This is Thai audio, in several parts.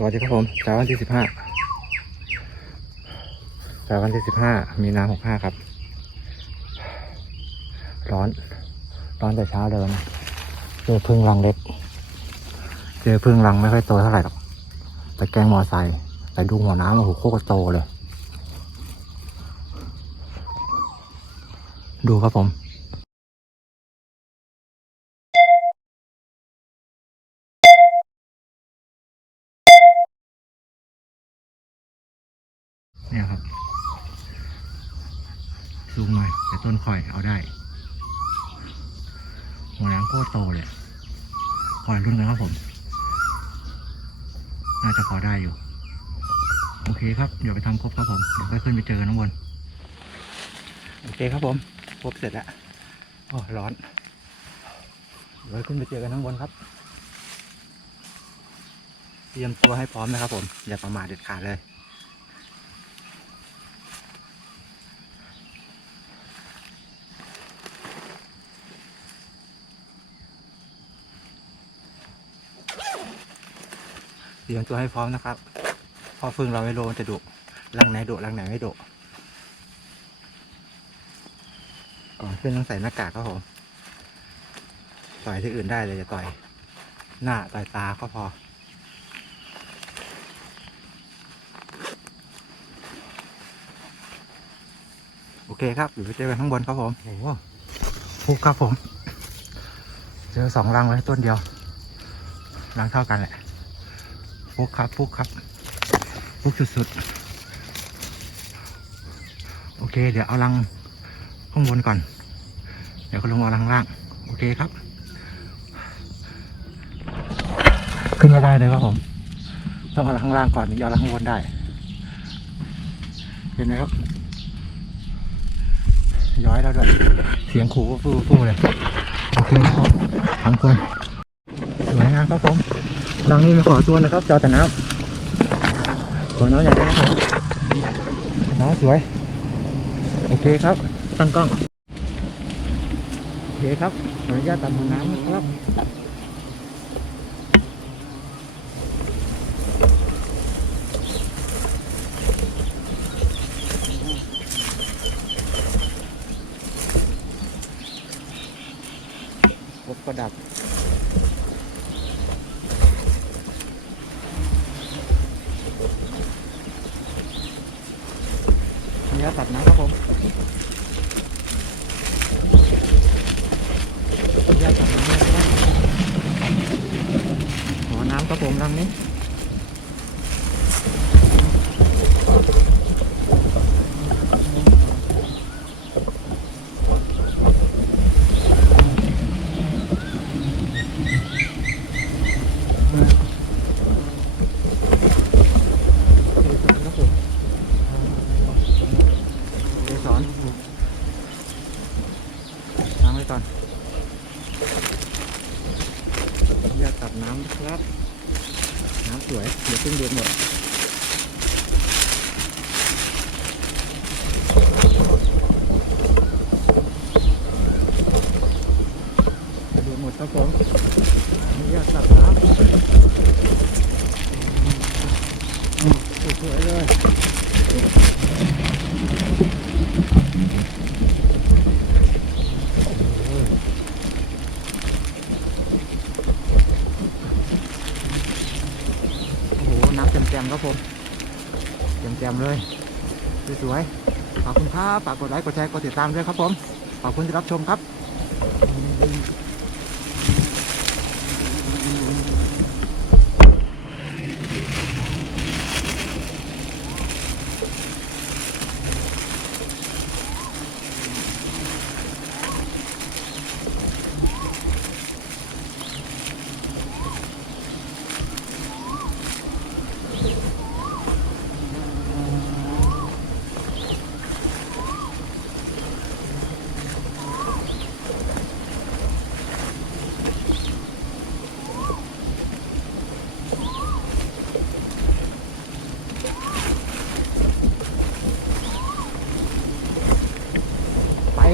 สวัสดีครับผมเช้าวันที่สิบห้าเช้าวันที่สิบห้ามีนาหกห้าครับ ร้อน ร้อนแต่เช้าเลยนะเจอพึ่งรังเล็ก เจอพึ่งรังไม่ค่อยโตเท่าไหร่หรอกแต่แกงมอไซค์แต่ดูหัวน้ำโอ้โหโคตรโตเลย ดูครับผม เนี่ยครับซูมหน่อยแต่ต้นคอยเอาได้ หัวแรงโคตรโตเลยคอยรุ่นนะครับผม น่าจะพอได้อยู่ โอเคครับ เดี๋ยวไปทำครบครับผม เดี๋ยวก็ขึ้นไปเจอกันข้างบน โอเคครับผม ครบเสร็จแล้วโอ้ร้อน เดี๋ยวขึ้นไปเจอกันข้างบนครับ เตรียมตัวให้พร้อมนะครับผม อย่าประมาทเด็ดขาดเลย เตรียมตัวให้พร้อมนะครับพอฟึงเราไม่โลมจะดุรังไหนดุรังไหนไม่ดุก่อนขึ้นต้องใส่หน้ากากครับผมต่อยที่อื่นได้เลยจะต่อย หน้าต่อยตาก็พอโอเคครับอยู่ไปเจอกันข้างบนครับผมโอ้โหฟุกครับผม เจอสองรังไว้ต้นเดียวรังเท่ากันแหละ ฟุกครับฟุกครับฟุกสุดๆ โอเค เดี๋ยวเอาลังข้างบนก่อน เดี๋ยวก็ลงเอาลังล่าง โอเคครับ ขึ้นมาได้เลยครับผมต้องเอาลังข้างล่างก่อนถึงจะเอาลังข้างบนได้ เห็นไหมครับ ย้อยแล้วด้วย เสียงขู่ฟูฟูๆเลยโอเคครับทั้งคนสวยงามครับผม รังนี้มาขอตัวนะครับจอแต่น้ำขอน้องอย่างนี้ครับน้องสวย โอเคครับ ตั้งกล้อง โอเคครับขออนุญาตตัดหัวน้ำนะครับ นี่ก็ตัดนะครับผมยาตัดน้ำนะครับขอน้ำครับผมรังนี้ เกสรครับผมเกสรล้างไว้ก่อนอยากตัดน้ำนะครับ น้ำสวย เดี๋ยวขึ้นเดือดหมด เดือดหมดครับผมอยากตัดน้ำ สวยๆเลยโอ้โห น้ำแจ่มๆครับผมแจ่มๆเลย สวยๆขอบคุณครับ ฝากกด ไลค์กดแชร์กดติดตามด้วยครับผมขอบคุณที่รับชมครับ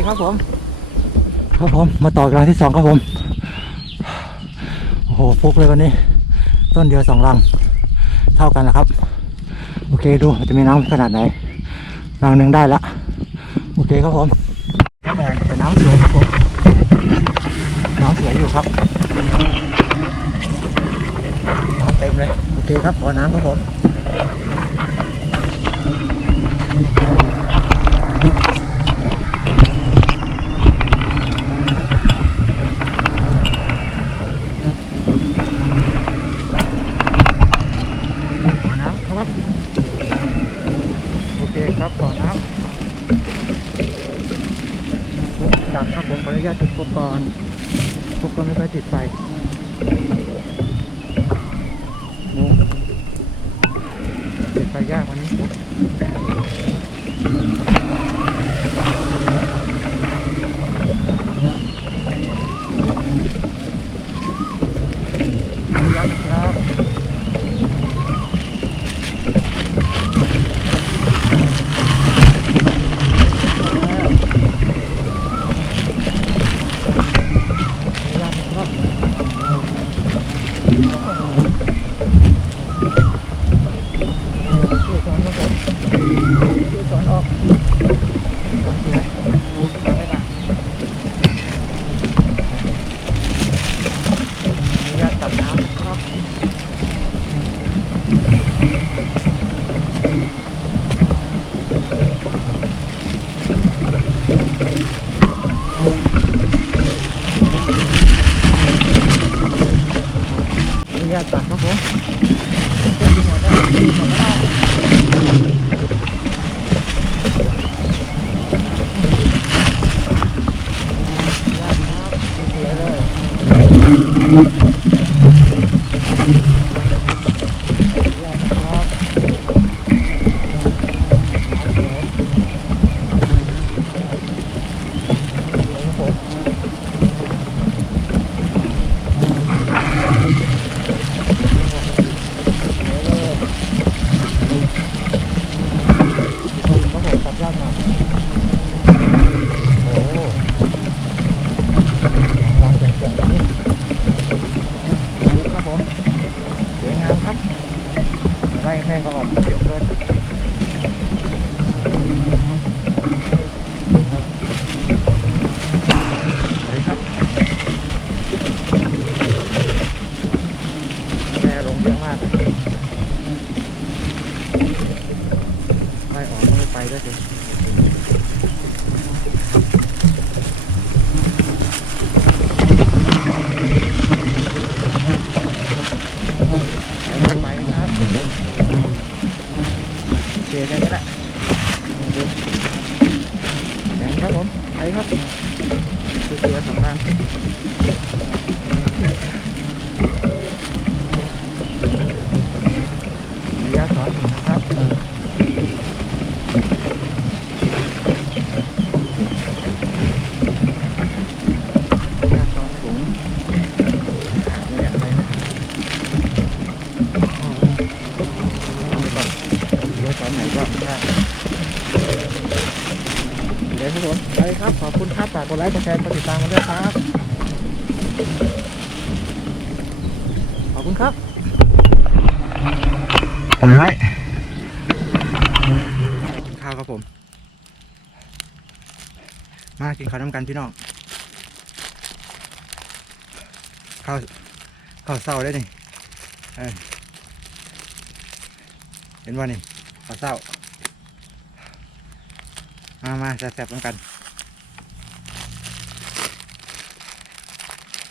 ครับผม ครับผม มาต่อรังที่สองครับผม โอ้โหฟุกเลยวันนี้ ต้นเดียวสองรัง เท่ากันนะครับ โอเคดูจะมีน้ำขนาดไหนรางหนึ่งได้ละ โอเคครับผมแต่น้ำสวยครับผมน้ำสวยอยู่ครับน้ำเต็มเลย โอเคครับขอน้ำครับผม ขอน้ำครับ โอเคครับขอน้ำ ปุ๊บดับครับผมขออนุญาตจุดอุปกรณ์อุปกรณ์ไม่ค่อยติดไฟโอ้ติดไฟยากวันนี้ปุ๊บอนุญาตครับ ตับน้ำครับอนุญาตตัดครับผมครับผมตัดยอดมาโอ้วางเสียงๆแบบนี้ครับผมสวยงามครับ ไร่แม่ก็ออกเยอะเลยวยครับแม่ลงเยอะมากไม่ออกก็ไม่ ไปด้วยสิไปไปครับโอเคได้ก็ได้แข็งครับผมไปครับคือตัวสำคัญระยะสอนนะครับระยะสอนสูงเนี่ยไปนะอ๋อเดี๋ยวสอนไหนก็ได้ เดี๋ยวครับผมไปครับ ขอบคุณครับฝากกดไลค์กดแชร์กดติดตามกันด้วยครับ ขอบคุณครับผมไว้ข้าวครับผม มากินข้าวน้ำกันพี่น้องข้าวข้าวเศร้าได้นี่เออเห็นว่านี่ข้าวเศร้า มามาแสบๆน้ำกัน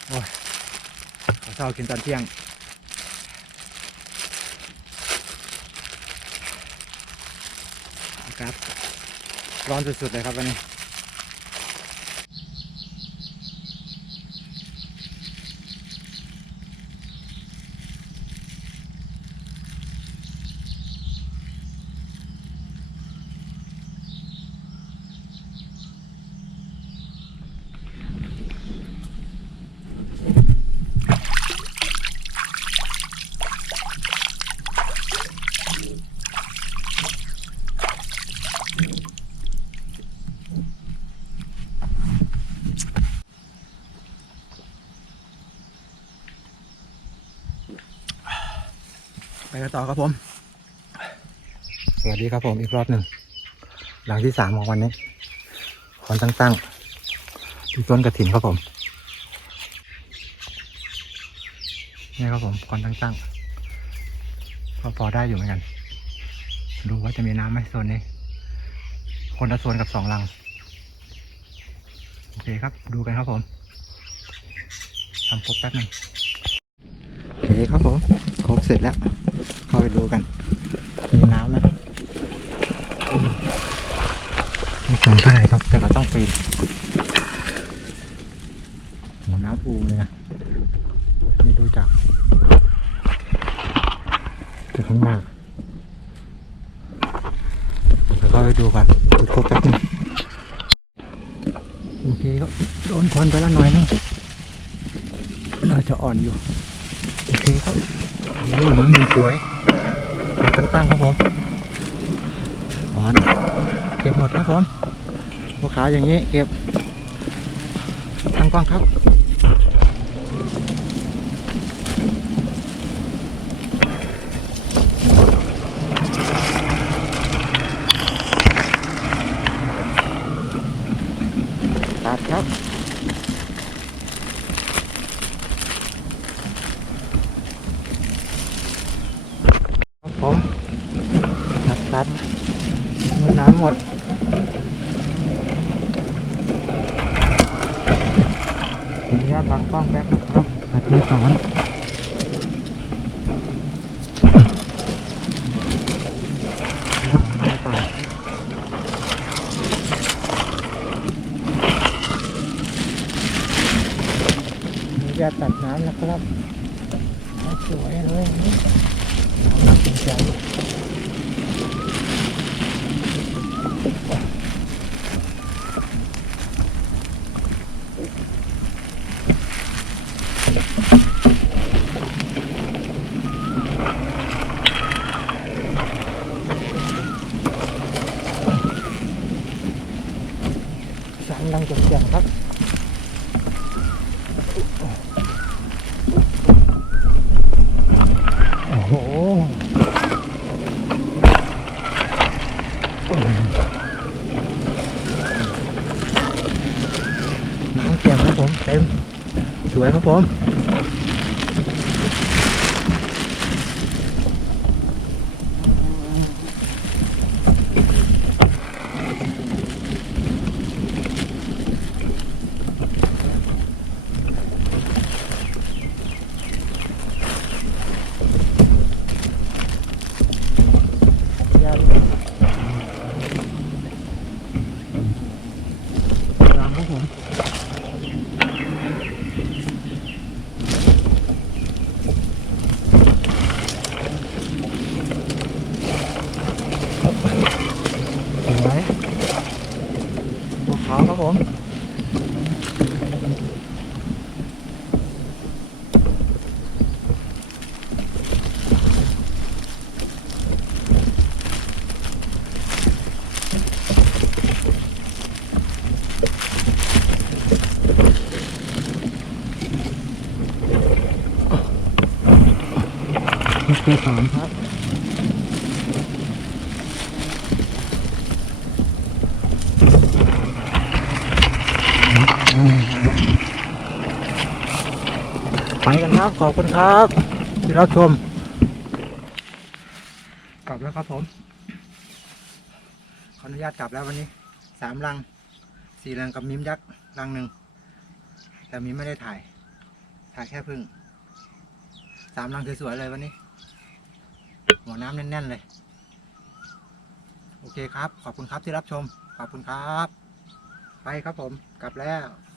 โอ้ยขอเศร้ากินตอนเที่ยง ครับ ร้อนสุดๆเลยครับวันนี้ ไปกันต่อครับผม สวัสดีครับผมอีกรอบหนึ่ง หลังที่สามของวันนี้คอนตั้งๆที่ต้นกระถินครับผมนี่ครับผมคอนตั้งๆก็พอได้อยู่เหมือนกัน ดูว่าจะมีน้ำไหมโซนนี้ คนละโซนกับสองลัง โอเคครับ ดูกันครับผมทำครบแป๊บหนึ่งโอเคครับผม ครบเสร็จแล้ว เข้าไปดูกันมีน้ำไหมไม่ทำเท่าไหร่ครับ แต่ก็ต้องปีนหัวน้ำปูเลยนะนี่ดูจากจากข้างหน้าเดี๋ยวเข้าไปดูกันดูครบแป๊บหนึงโอเคครับโดนควันไปแล้วหน่อยนึงน่าจะอ่อนอยู่ โอเคครับ นี่มันสวยตั้งๆครับผมอ่อนเก็บหมดครับผมลูกค้าอย่างนี้เก็บตั้งกล้องครับ ตัดครับ ครับผมตัดตัดมันน้ำหมดขออนุญาตบังกล้องแป๊บนะครับตัดมือสอนไม่ต่อขออนุญาตตัด น้ำนะครับสวยเลยนี่น่าสนใจสามดังจดแจ่มครับ โอ้โห น้ำเกียมครับผมเต็ม สวยครับ ผม ญาติรามครับผม สวยภูเขาครับผม โอเคสามครับไปกันครับ ขอบคุณครับที่รับชม กลับแล้วครับผม ขออนุญาตกลับแล้ววันนี้สามลังสี่ลังกับมิมยักษ์ลังหนึ่งแต่มิมไม่ได้ถ่าย ถ่ายแค่พึ่งสามลังสวยๆเลยวันนี้ หัวน้ำแน่น ๆ เลย โอเคครับ ขอบคุณครับที่รับชม ขอบคุณครับ ไปครับผม กลับแล้ว